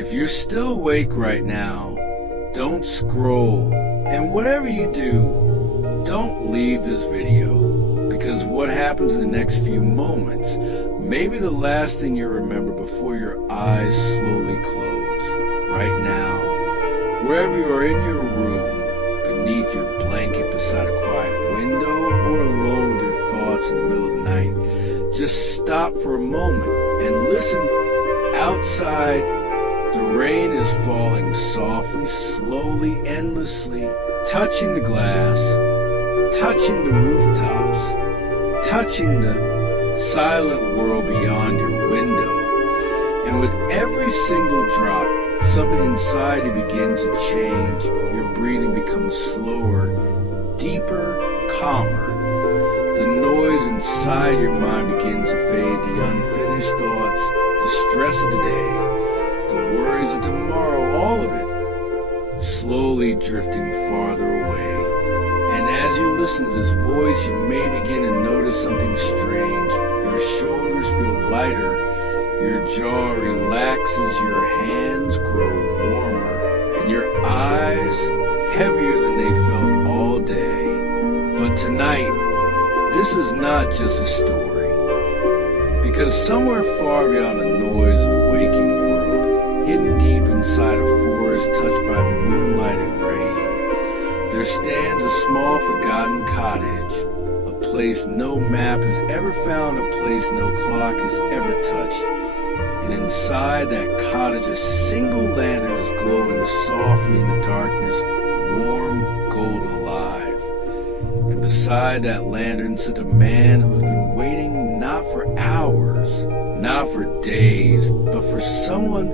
If you're still awake right now, don't scroll, and whatever you do, don't leave this video, because what happens in the next few moments may be the last thing you remember before your eyes slowly close. Right now, wherever you are in your room, beneath your blanket, beside a quiet window, or alone with your thoughts in the middle of the night, just stop for a moment and listen. Outside, the rain is falling softly, slowly, endlessly, touching the glass, touching the rooftops, touching the silent world beyond your window. And with every single drop, something inside you begins to change. Your breathing becomes slower, deeper, calmer. The noise inside your mind begins to fade, the unfinished thoughts, the stress of the day, the worries of tomorrow, all of it, slowly drifting farther away. And as you listen to this voice, you may begin to notice something strange. Your shoulders feel lighter, your jaw relaxes, your hands grow warmer, and your eyes heavier than they felt all day. But tonight, this is not just a story, because somewhere far beyond the noise of the waking world, hidden deep inside a forest touched by moonlight and rain, there stands a small forgotten cottage, a place no map has ever found, a place no clock has ever touched. And inside that cottage, a single lantern is glowing softly in the darkness, warm, golden, alive. And beside that lantern sits a man who has been waiting not for hours, not for days, but for someone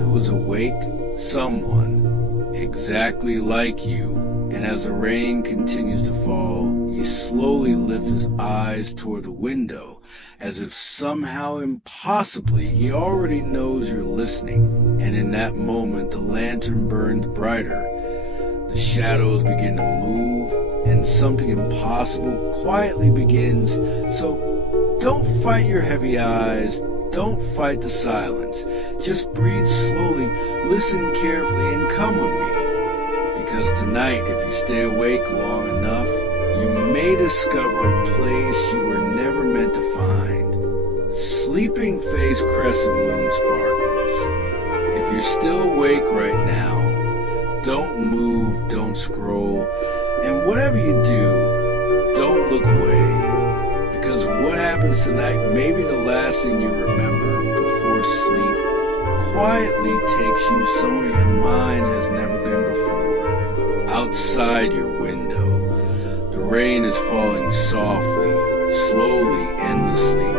who is awake, someone exactly like you. And as the rain continues to fall, he slowly lifts his eyes toward the window, as if somehow impossibly he already knows you're listening. And in that moment, the lantern burns brighter. The shadows begin to move, and something impossible quietly begins. So don't fight your heavy eyes. Don't fight the silence. Just breathe slowly, listen carefully, and come with me. Because tonight, if you stay awake long enough, you may discover a place you were never meant to find. Sleeping Face Crescent Moon Sparkles. If you're still awake right now, don't move, don't scroll, and whatever you do, don't look away. Because what happens tonight may be the last thing you remember before sleep quietly takes you somewhere your mind has never been before. Outside your window, the rain is falling softly, slowly, endlessly,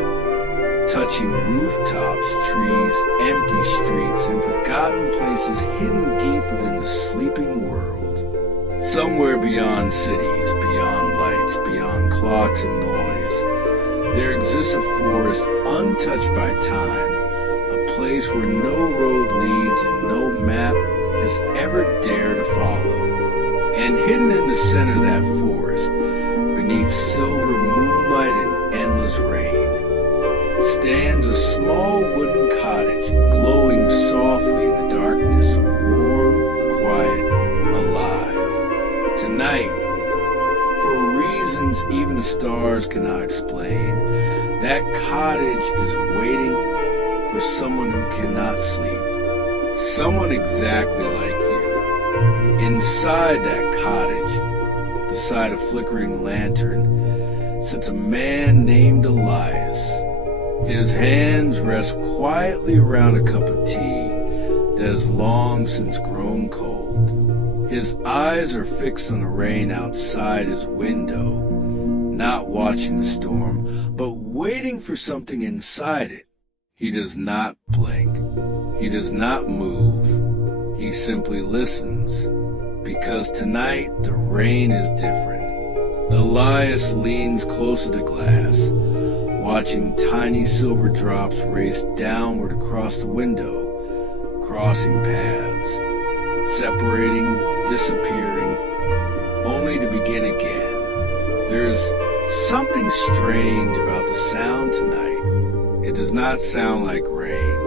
touching rooftops, trees, empty streets, and forgotten places hidden deep within the sleeping world. Somewhere beyond cities, beyond lights, beyond clocks and noise, there exists a forest untouched by time, a place where no road leads and no map has ever dared to follow. And hidden in the center of that forest, beneath silver moonlight and endless rain, stands a small wooden cottage glowing softly in the darkness, warm, quiet, alive. Tonight, for reasons even the stars cannot explain, that cottage is waiting for someone who cannot sleep, someone exactly like you. Inside that cottage, beside a flickering lantern, sits a man named Elias. His hands rest quietly around a cup of tea that has long since grown cold. His eyes are fixed on the rain outside his window, not watching the storm, but waiting for something inside it. He does not blink. He does not move. He simply listens. Because tonight the rain is different. Elias leans close to the glass, watching tiny silver drops race downward across the window, crossing paths, separating, disappearing, only to begin again. There's something strange about the sound tonight. It does not sound like rain.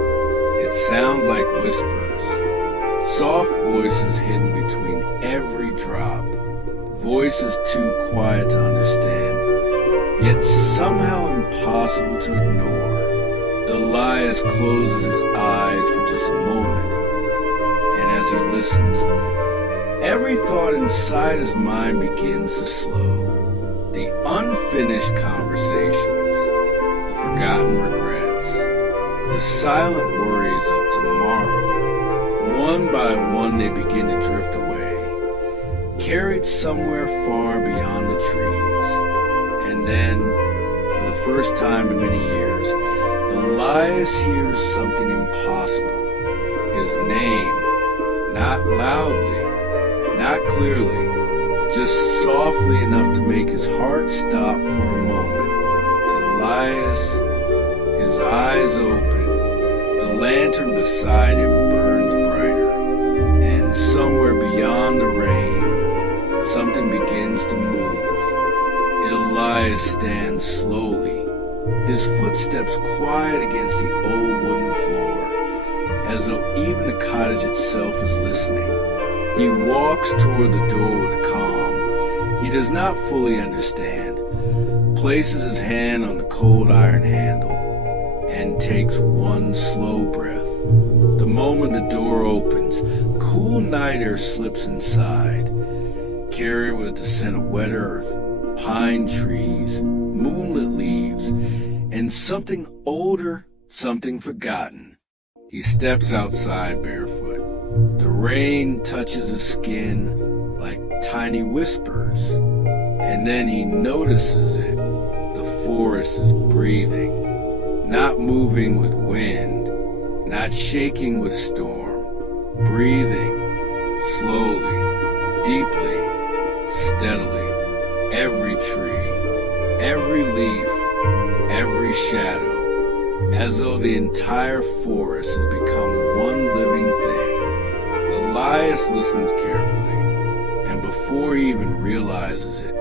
It sounds like whispers, soft voices hidden between every drop, voices too quiet to understand, yet somehow impossible to ignore. Elias closes his eyes for just a moment, and as he listens, every thought inside his mind begins to slow. The unfinished conversations, the forgotten regrets, the silent worries of tomorrow, one by one they begin to drift away, carried somewhere far beyond the trees. And then, for the first time in many years, Elias hears something impossible. His name, not loudly, not clearly, just softly enough to make his heart stop for a moment. Elias, his eyes open, the lantern beside him burns brighter, and somewhere beyond the rain, something begins to move. Elias stands slowly, his footsteps quiet against the old wooden floor, as though even the cottage itself is listening. He walks toward the door with a calm he does not fully understand, places his hand on the cold iron handle, and takes one slow breath. The moment the door opens, cool night air slips inside, carried with the scent of wet earth, pine trees, moonlit leaves, and something older, something forgotten. He steps outside barefoot. The rain touches his skin like tiny whispers, and then he notices it. The forest is breathing, not moving with wind, not shaking with storm, breathing slowly, deeply, steadily. Every tree, every leaf, every shadow, as though the entire forest has become one living thing. Elias listens carefully, and before he even realizes it,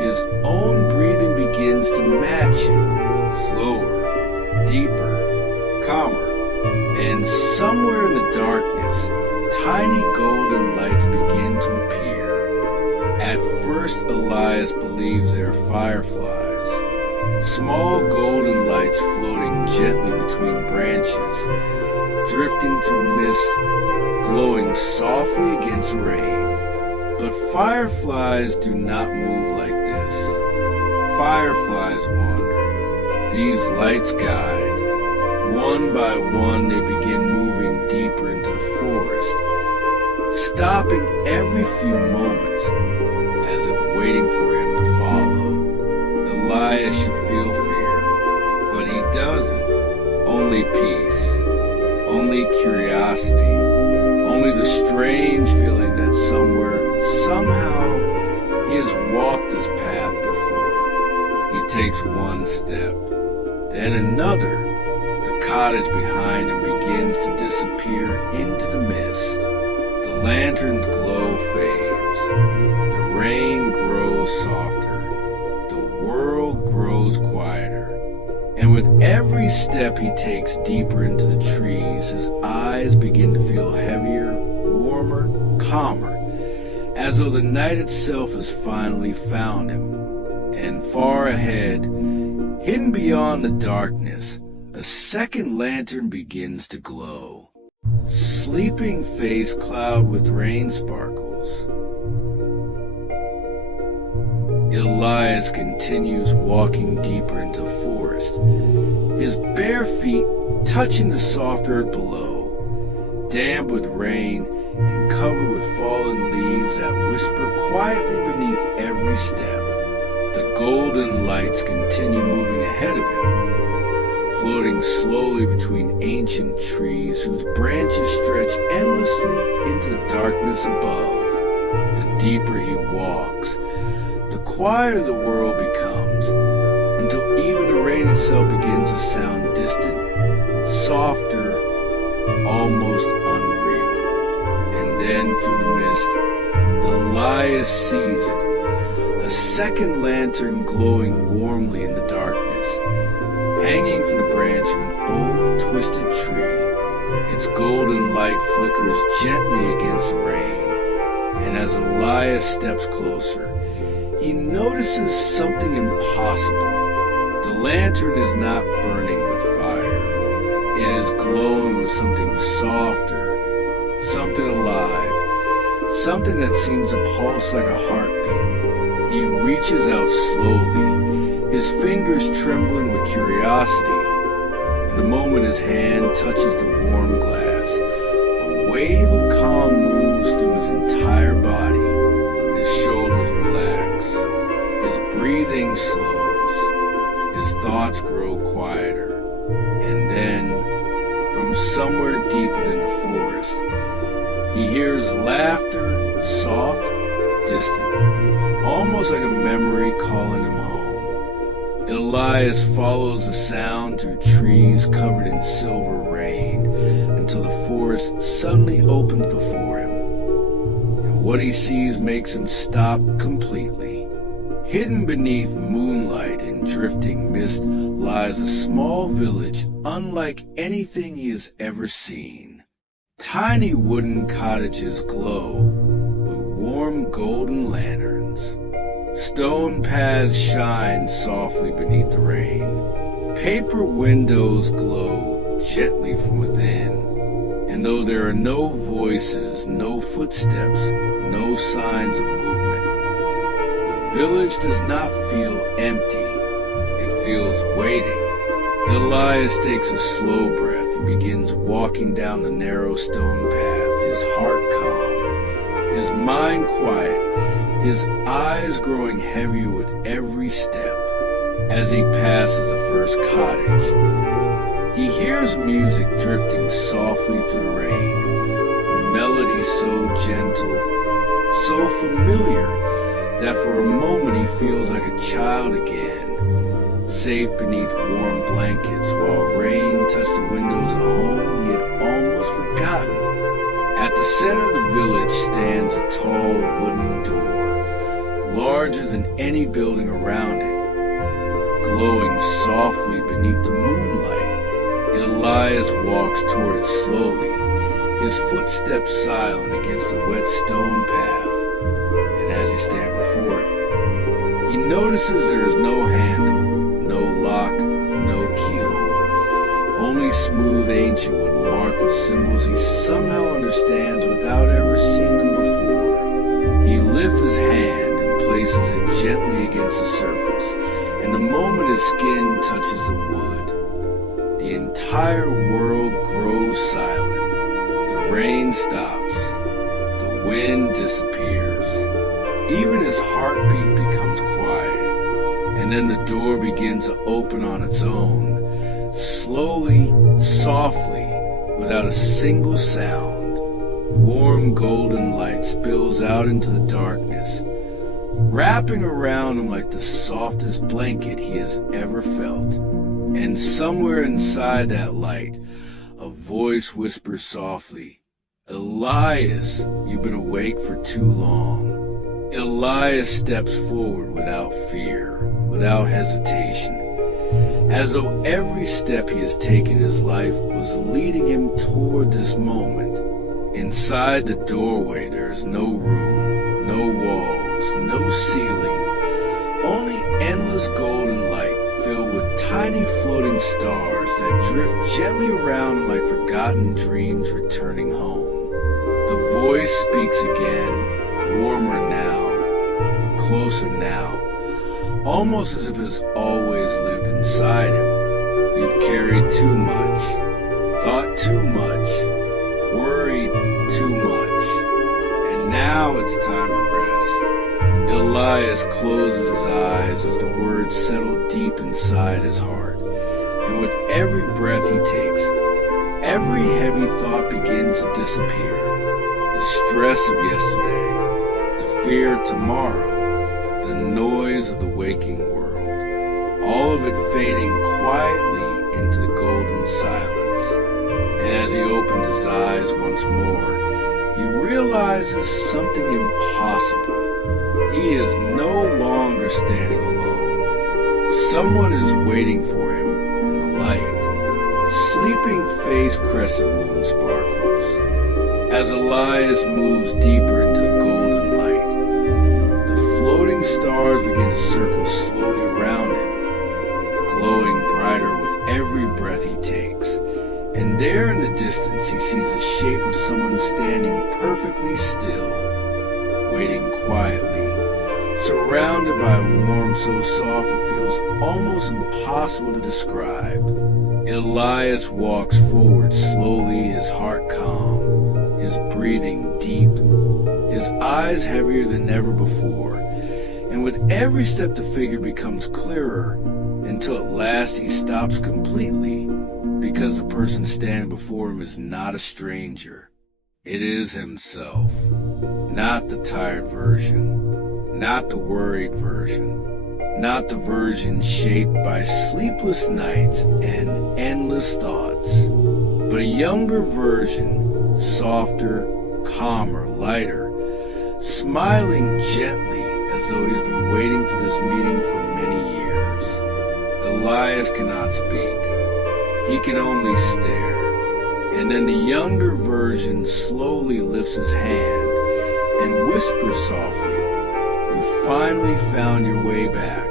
his own breathing begins to match it, slower, deeper, calmer, and somewhere in the darkness, tiny golden lights begin to appear. At first, Elias believes they are fireflies, small golden lights floating gently between branches, drifting through mist, glowing softly against rain. But fireflies do not move like this. Fireflies wander. These lights guide. One by one they begin moving deeper into the forest, stopping every few moments, as if waiting for him to follow. Elias should feel fear, but he doesn't. Only peace, only curiosity, only the strange feeling that somewhere, somehow, he has walked this path before. He takes one step, then another. The cottage behind him begins to disappear into the mist. The lantern's glow fades. The rain grows softer. The world grows quieter. And with every step he takes deeper into the trees, his eyes begin to feel heavier, warmer, calmer, as though the night itself has finally found him. And far ahead, hidden beyond the darkness, a second lantern begins to glow. Sleeping face cloud with rain sparkles. Elias continues walking deeper into the forest, his bare feet touching the soft earth below, damp with rain and covered with fallen leaves that whisper quietly beneath every step. The golden lights continue moving ahead of him, floating slowly between ancient trees whose branches stretch endlessly into the darkness above. The deeper he walks, the quieter the world becomes, until even the rain itself begins to sound distant, softer, almost unreal. And then through the mist, Elias sees it, a second lantern glowing warmly in the darkness, hanging from the branch of an old twisted tree. light flickers gently against the rain, and as Elias steps closer, he notices something impossible. The lantern is not burning with fire. It is glowing with something softer, something alive, something that seems to pulse like a heartbeat. He reaches out slowly, his fingers trembling with curiosity, and the moment his hand touches the warm glass, a wave of calm moves through his entire body. His shoulders relax, his breathing slows, his thoughts grow quieter, and then, from somewhere deep within the forest, he hears laughter, soft, distant, almost like a memory calling him home. Elias follows the sound through trees covered in silver rain until the forest suddenly opens before him. And what he sees makes him stop completely. Hidden beneath moonlight and drifting mist lies a small village unlike anything he has ever seen. Tiny wooden cottages glow with warm golden lanterns. Stone paths shine softly beneath the rain. Paper windows glow gently from within. And though there are no voices, no footsteps, no signs of movement, the village does not feel empty. It feels waiting. Elias takes a slow breath and begins walking down the narrow stone path, his heart calm, his mind quiet, his eyes growing heavier with every step. As he passes the first cottage, he hears music drifting softly through the rain, a melody so gentle, so familiar, that for a moment he feels like a child again, safe beneath warm blankets while rain touched the windows of a home he had almost forgotten. At the center of the village stands a tall wooden door, larger than any building around it, glowing softly beneath the moonlight. Elias walks toward it slowly, his footsteps silent against the wet stone path, and as he stands before it, he notices there is no handle, no lock, no keyhole, only smooth ancient wood marked with symbols he somehow understands without ever seeing them before. He lifts his hand and places it gently against the surface, and the moment his skin touches the wood, the entire world grows silent. The rain stops, the wind disappears, even his heartbeat becomes quiet, and then the door begins to open on its own, slowly, softly, without a single sound. Warm golden light spills out into the darkness, wrapping around him like the softest blanket he has ever felt. And somewhere inside that light, a voice whispers softly, "Elias, you've been awake for too long." Elias steps forward without fear, without hesitation, as though every step he has taken in his life was leading him toward this moment. Inside the doorway there is no room, no walls, no ceiling, only endless golden light filled with tiny floating stars that drift gently around him like forgotten dreams returning home. The voice speaks again, warmer now, closer now, almost as if it has always lived inside him. You've carried too much, thought too much, worried too much, and now it's time to rest. Elias closes his eyes as the words settle deep inside his heart, and with every breath he takes, every heavy thought begins to disappear. The stress of yesterday, the fear of tomorrow, the noise of the waking world, all of it fading quietly into the golden silence. And as he opens his eyes once more, he realizes something impossible. He is no longer standing alone. Someone is waiting for him in the light. Sleeping face crescent moon sparkles. As Elias moves deeper into the golden light, the floating stars begin to circle slowly around him, glowing brighter with every breath he takes. And there in the distance he sees the shape of someone standing perfectly still, waiting quietly, surrounded by a warmth so soft it feels almost impossible to describe. Elias walks forward slowly, his heart calm, his breathing deep, his eyes heavier than ever before. And with every step the figure becomes clearer, until at last he stops completely, because the person standing before him is not a stranger. It is himself, not the tired version, not the worried version, not the version shaped by sleepless nights and endless thoughts, but a younger version, softer, calmer, lighter, smiling gently as though he's been waiting for this meeting for many years. Elias cannot speak. He can only stare. And then the younger version slowly lifts his hand and whispers softly, "You finally found your way back."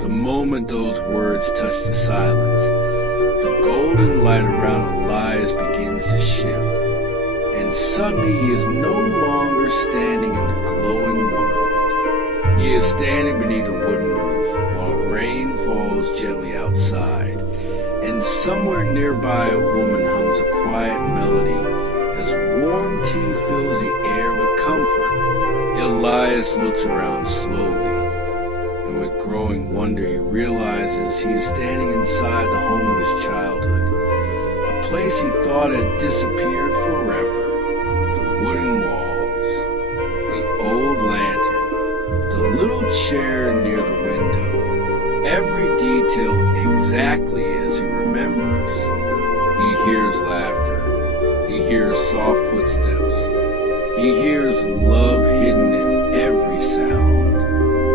The moment those words touch the silence, the golden light around Elias begins to shift, and suddenly he is no longer standing in the glowing world. He is standing beneath a wooden roof while rain falls gently outside, and somewhere nearby a woman hums a quiet melody as warm tea fills the air with comfort. Elias looks around slowly, and with growing wonder he realizes he is standing inside the home of his childhood, a place he thought had disappeared forever. The wooden walls, the old lantern, the little chair near the window, every detail exactly as he remembers. He hears laughter, he hears soft footsteps, he hears love hidden in every sound.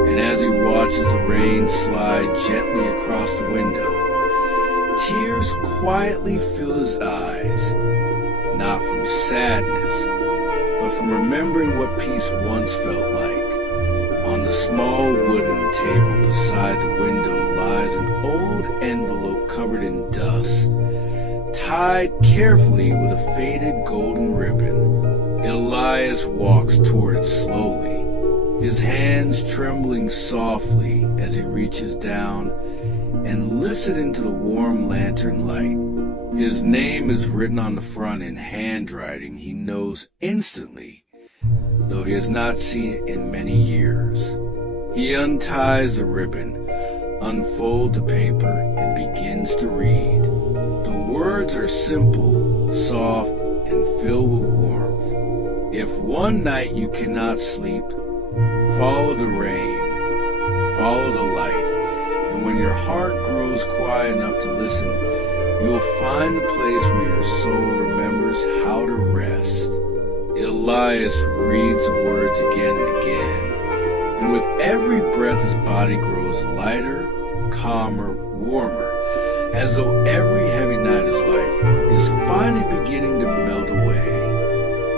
And as he watches the rain slide gently across the window, tears quietly fill his eyes, not from sadness, but from remembering what peace once felt like. On the small wooden table beside the window lies an old envelope covered in dust, tied carefully with a faded golden ribbon. Elias walks toward it slowly, his hands trembling softly as he reaches down and lifts it into the warm lantern light. His name is written on the front in handwriting he knows instantly, though he has not seen it in many years. He unties the ribbon, unfolds the paper, and begins to read. The words are simple, soft, and filled with warmth. If one night you cannot sleep, follow the rain, follow the light, and when your heart grows quiet enough to listen, you will find the place where your soul remembers how to rest. Elias reads the words again and again, and with every breath his body grows lighter, calmer, warmer, as though every heavy night of his life is finally beginning to melt away.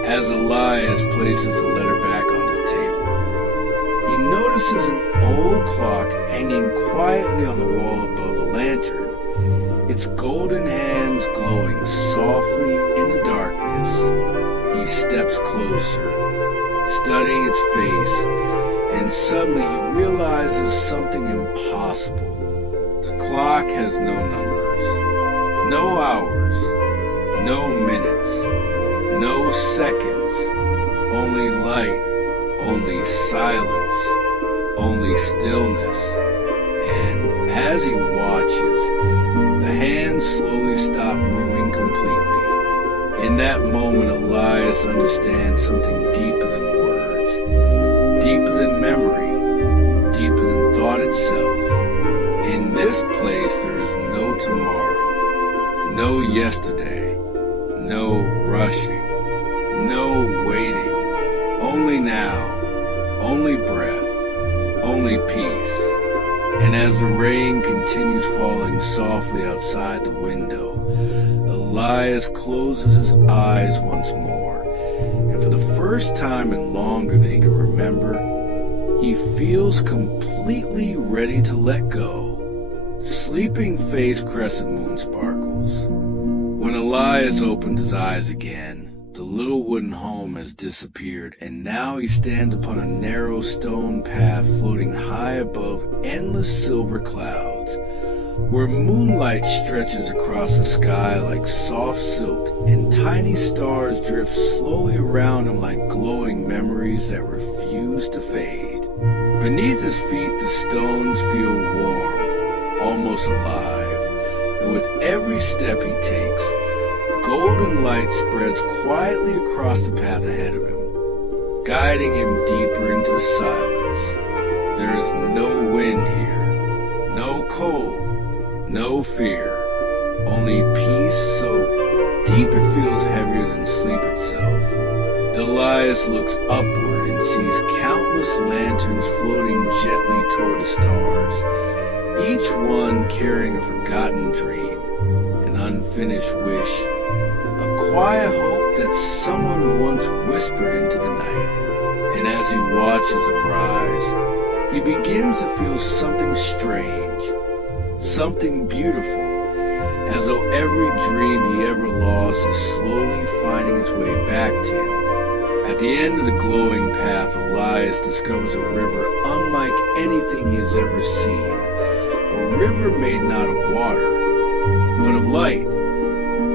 As Elias places the letter back on the table, he notices an old clock hanging quietly on the wall above the lantern, its golden hands glowing softly in the darkness. He steps closer, studying its face, and suddenly he realizes something impossible. The clock has no numbers, no hours, no minutes, no seconds, only light, only silence, only stillness. And as he watches, the hands slowly stop moving completely. In that moment, Elias understands something deeper than words, deeper than memory, deeper than thought itself. In this place, there is no tomorrow, no yesterday, no rushing, no waiting, only now, only breath, only peace. And as the rain continues falling softly outside the window, Elias closes his eyes once more first time in longer than he can remember, he feels completely ready to let go. Sleeping face crescent moon sparkles. When Elias opened his eyes again, the little wooden home has disappeared, and now he stands upon a narrow stone path floating high above endless silver clouds, where moonlight stretches across the sky like soft silk, and tiny stars drift slowly around him like glowing memories that refuse to fade. Beneath his feet, the stones feel warm, almost alive, and with every step he takes, golden light spreads quietly across the path ahead of him, guiding him deeper into the silence. There is no wind here, no cold, no fear, only peace so deep it feels heavier than sleep itself. Elias looks upward and sees countless lanterns floating gently toward the stars, each one carrying a forgotten dream, an unfinished wish, a quiet hope that someone once whispered into the night. And as he watches them rise, he begins to feel something strange, something beautiful, as though every dream he ever lost is slowly finding its way back to him. At the end of the glowing path, Elias discovers a river unlike anything he has ever seen, a river made not of water, but of light,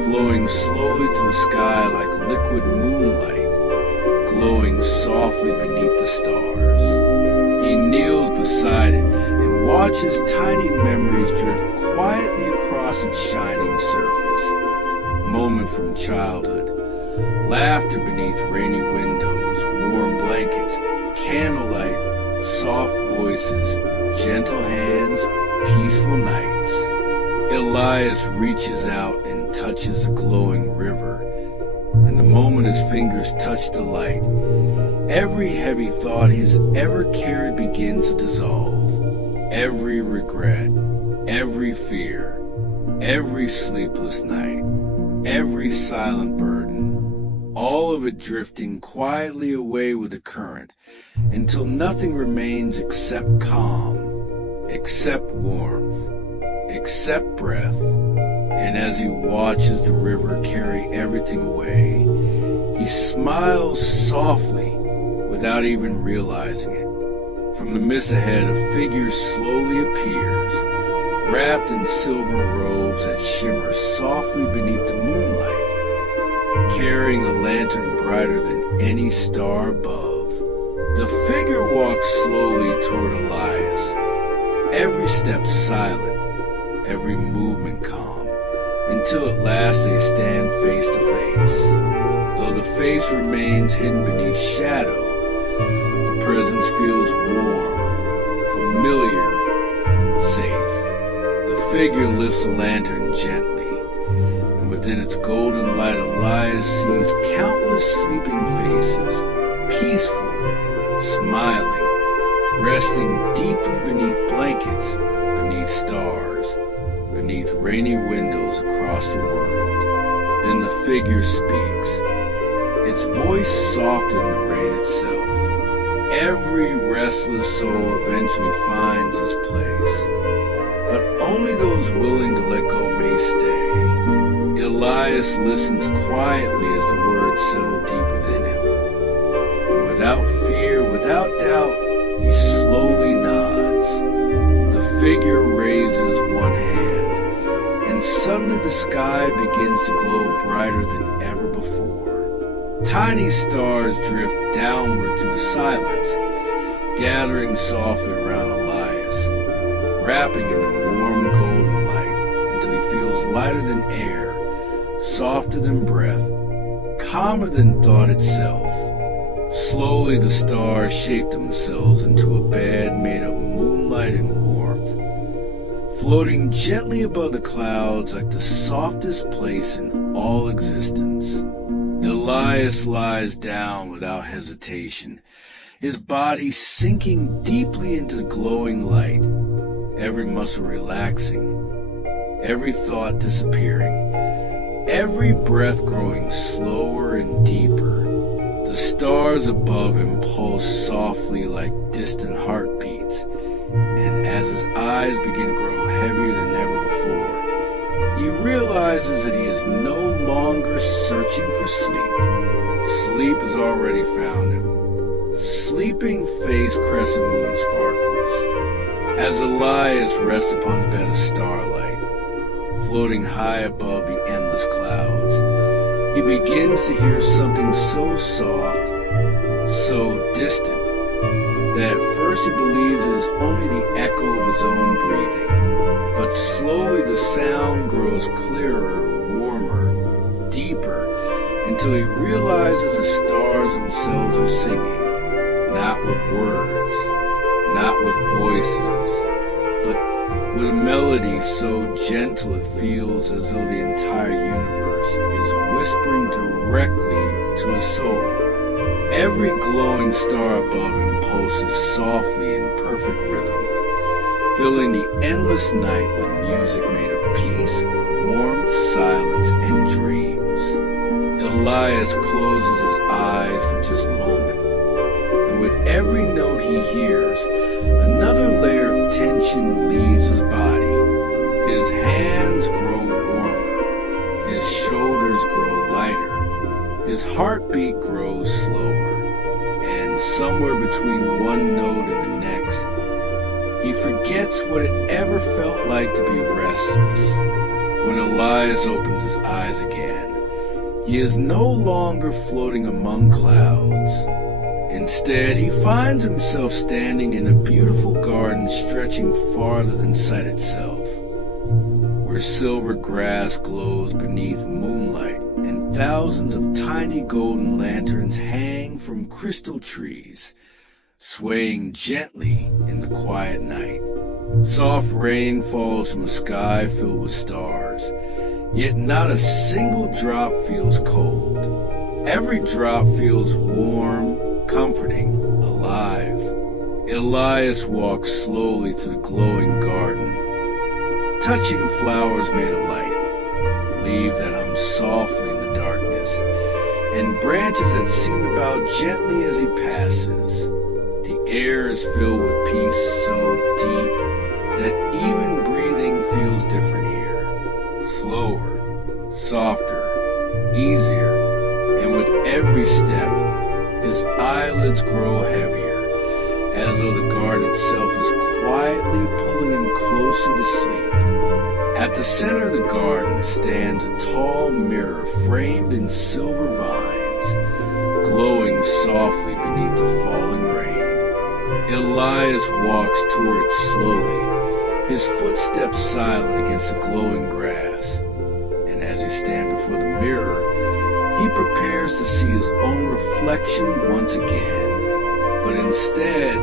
flowing slowly through the sky like liquid moonlight, glowing softly beneath the stars. He kneels beside it and watches tiny memories drift quietly across its shining surface. Moment from childhood, laughter beneath rainy windows, warm blankets, candlelight, soft voices, gentle hands, peaceful nights. Elias reaches out and touches the glowing river, and the moment his fingers touch the light, every heavy thought he's ever carried begins to dissolve. Every regret, every fear, every sleepless night, every silent burden, all of it drifting quietly away with the current, until nothing remains except calm, except warmth, except breath. And as he watches the river carry everything away, he smiles softly without even realizing it. From the mist ahead, a figure slowly appears, wrapped in silver robes that shimmer softly beneath the moonlight, carrying a lantern brighter than any star above. The figure walks slowly toward Elias, every step silent, every movement calm, until at last they stand face to face. Though the face remains hidden beneath shadow, the presence feels warm, familiar, safe. The figure lifts the lantern gently, and within its golden light Elias sees countless sleeping faces, peaceful, smiling, resting deeply beneath blankets, beneath stars, beneath rainy windows across the world. Then the figure speaks, its voice softer than the rain itself. Every restless soul eventually finds its place, but only those willing to let go may stay. Elias listens quietly as the words settle deep within him. And without fear, without doubt, he slowly nods. The figure raises one hand, and suddenly the sky begins to glow brighter than ever before. Tiny stars drift downward through the silence, gathering softly around Elias, wrapping him in warm golden light until he feels lighter than air, softer than breath, calmer than thought itself. Slowly the stars shape themselves into a bed made of moonlight and warmth, floating gently above the clouds like the softest place in all existence. Elias lies down without hesitation, his body sinking deeply into the glowing light, every muscle relaxing, every thought disappearing, every breath growing slower and deeper. The The stars above him pulse softly like distant heartbeats, and as his eyes begin to grow heavier than ever before, he realizes that he is no longer searching for sleep. Sleep has already found him. Sleeping face crescent moon sparkles, as Elias rests upon the bed of starlight, floating high above the endless clouds. He begins to hear something so soft, so distant, that at first he believes it is only the echo of his own breathing. But slowly the sound grows clearer, warmer, deeper, until he realizes the stars themselves are singing, not with words, not with voices, but with a melody so gentle it feels as though the entire universe is whispering directly to his soul. Every glowing star above him pulses softly in perfect rhythm, filling the endless night with music made of peace, warmth, silence, and dreams. Elias closes his eyes for just a moment, and with every note he hears, another layer of tension leaves his body. His hands grow warmer, his shoulders grow lighter, his heartbeat grows slower, and somewhere between one note and the next, he forgets what it ever felt like to be restless. When Elias opens his eyes again, he is no longer floating among clouds. Instead, he finds himself standing in a beautiful garden stretching farther than sight itself, where silver grass glows beneath moonlight and thousands of tiny golden lanterns hang from crystal trees, swaying gently in the quiet night. Soft rain falls from a sky filled with stars, yet not a single drop feels cold. Every drop feels warm, comforting, alive. Elias walks slowly to the glowing garden, touching flowers made of light, leaves that hum softly in the darkness, and branches that seem to bow gently as he passes. The air is filled with peace so deep that even breathing feels different here. Slower, softer, easier, and with every step, his eyelids grow heavier, as though the garden itself is quietly pulling him closer to sleep. At the center of the garden stands a tall mirror framed in silver vines, glowing softly beneath the falling rain. Elias walks toward it slowly, his footsteps silent against the glowing grass. And as he stands before the mirror, he prepares to see his own reflection once again. But instead,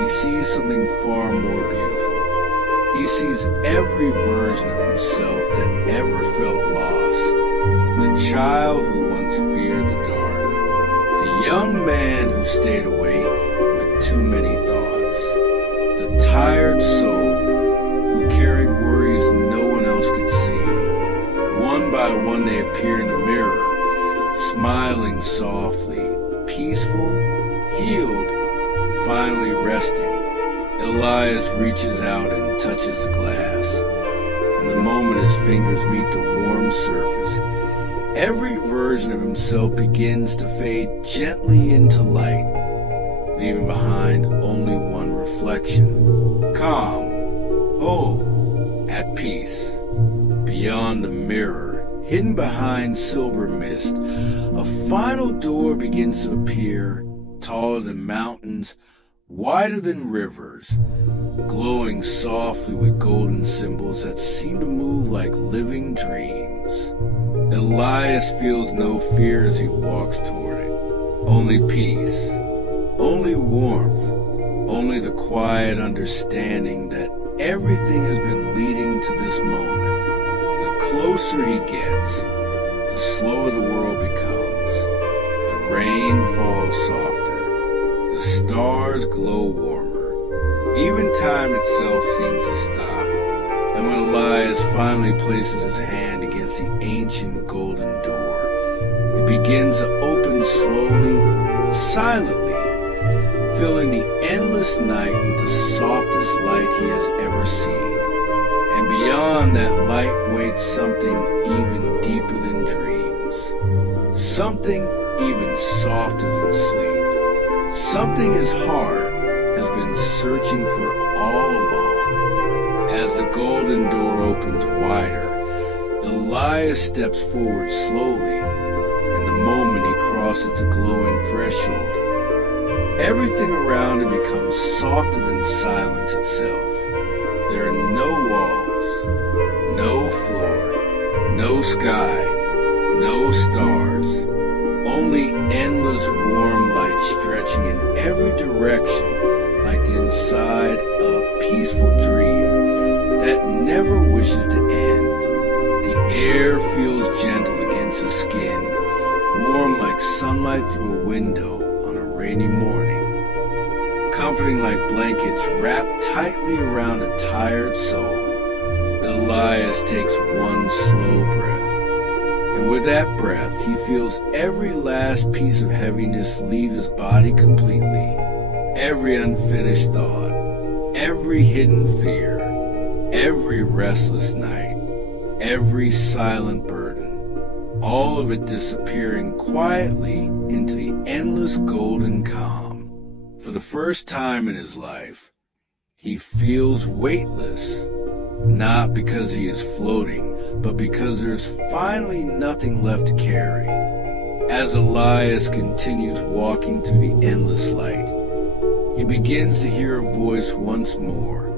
he sees something far more beautiful. He sees every version of himself that ever felt lost. The child who once feared the dark. The young man who stayed awake with too many thoughts. The tired soul who carried worries no one else could see. One by one they appear in the mirror, smiling softly, peaceful, healed, finally resting. Elias reaches out and touches the glass, and the moment his fingers meet the warm surface, every version of himself begins to fade gently into light, leaving behind only one reflection, calm, whole, at peace. Beyond the mirror, hidden behind silver mist, a final door begins to appear, taller than mountains, wider than rivers, glowing softly with golden symbols that seem to move like living dreams. Elias feels no fear as he walks toward it. Only peace, only warmth, only the quiet understanding that everything has been leading to this moment. The closer he gets, the slower the world becomes. The rain falls softer. The stars glow warmer. Even time itself seems to stop. And when Elias finally places his hand against the ancient golden door, it begins to open slowly, silently, filling the endless night with the softest light he has ever seen. And beyond that light waits something even deeper than dreams. Something even softer than sleep. Something his heart has been searching for all along. As the golden door opens wider, Elias steps forward slowly, and the moment he crosses the glowing threshold, everything around him becomes softer than silence itself. There are no walls, no floor, no sky, no stars, only endless warm light stretching in every direction like the inside of a peaceful dream that never wishes to end. The air feels gentle against the skin, warm like sunlight through a window on a rainy morning, comforting like blankets wrapped tightly around a tired soul. Elias takes one slow breath, and with that breath he feels every last piece of heaviness leave his body completely, every unfinished thought, every hidden fear, every restless night, every silent burden, all of it disappearing quietly into the endless golden calm. For the first time in his life, he feels weightless, not because he is floating, but because there's finally nothing left to carry. As Elias continues walking through the endless light, he begins to hear a voice once more,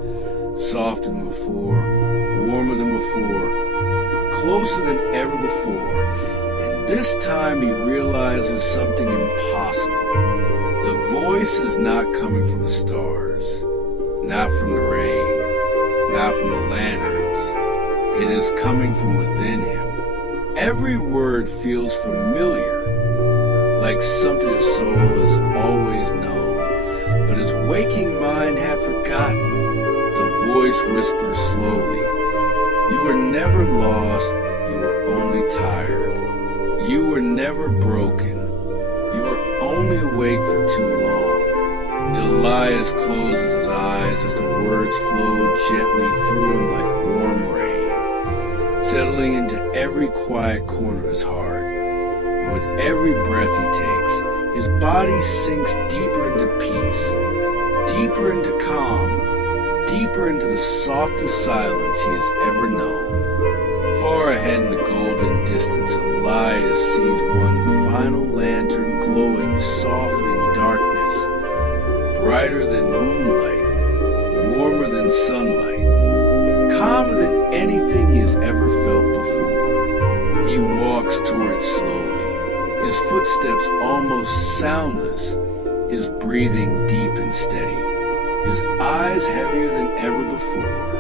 softer than before, warmer than before, closer than ever before, and this time he realizes something impossible. The voice is not coming from the stars, not from the rain, not from the lanterns. It is coming from within him. Every word feels familiar, like something his soul has always known, but his waking mind had forgotten. The voice whispers slowly, "You were never lost, you were only tired. You were never broken, you were only awake for too long." Elias closes his eyes as the words flow gently through him like warm rain, settling into every quiet corner of his heart. And with every breath he takes, his body sinks deeper into peace, deeper into calm, deeper into the softest silence he has ever known. Far ahead in the golden distance, Elias sees one final lantern glowing softly in the darkness, brighter than moonlight, warmer than sunlight, calmer than anything he has ever felt before. He walks toward it slowly, his footsteps almost soundless, his breathing deep and steady, his eyes heavier than ever before.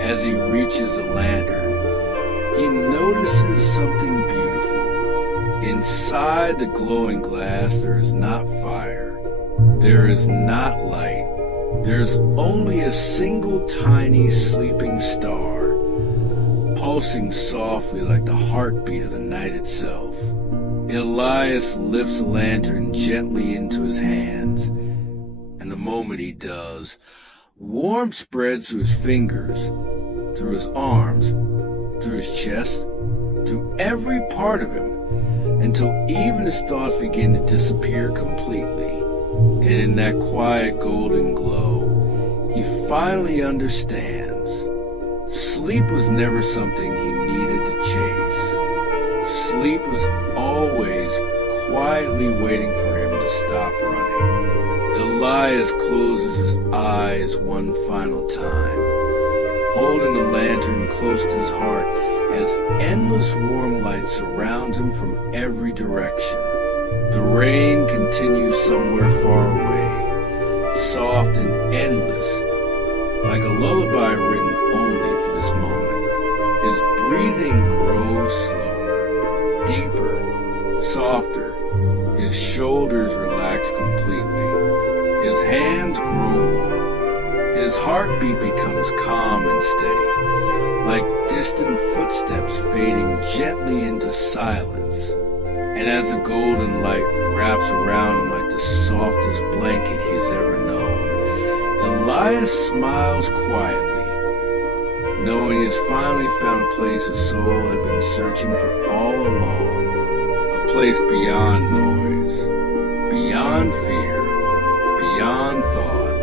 As he reaches a lantern, he notices something beautiful. Inside the glowing glass there is not fire, there is not light, there is only a single tiny sleeping star, pulsing softly like the heartbeat of the night itself. Elias lifts the lantern gently into his hands, and the moment he does, warmth spreads through his fingers, through his arms, through his chest, through every part of him, until even his thoughts begin to disappear completely. And in that quiet golden glow, he finally understands. Sleep was never something he needed to chase. Sleep was always quietly waiting for him to stop running. Elias closes his eyes one final time, holding the lantern close to his heart as endless warm light surrounds him from every direction. The rain continues somewhere far away, soft and endless, like a lullaby written only for this moment. His breathing grows slower, deeper, softer. His shoulders relax completely. His hands grow warm. His heartbeat becomes calm and steady, like distant footsteps fading gently into silence. And as the golden light wraps around him like the softest blanket he has ever known, Elias smiles quietly, knowing he has finally found a place his soul had been searching for all along. A place beyond noise, beyond fear, beyond thought.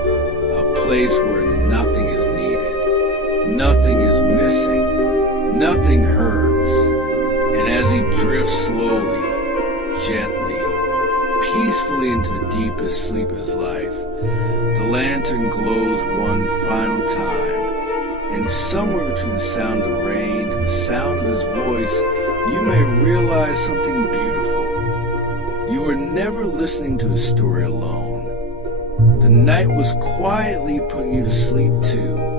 A place where nothing is needed, nothing is missing, nothing hurts. And as he drifts slowly, gently, peacefully into the deepest sleep of his life, the lantern glows one final time, and somewhere between the sound of rain and the sound of his voice, you may realize something beautiful. You were never listening to his story alone. The night was quietly putting you to sleep too.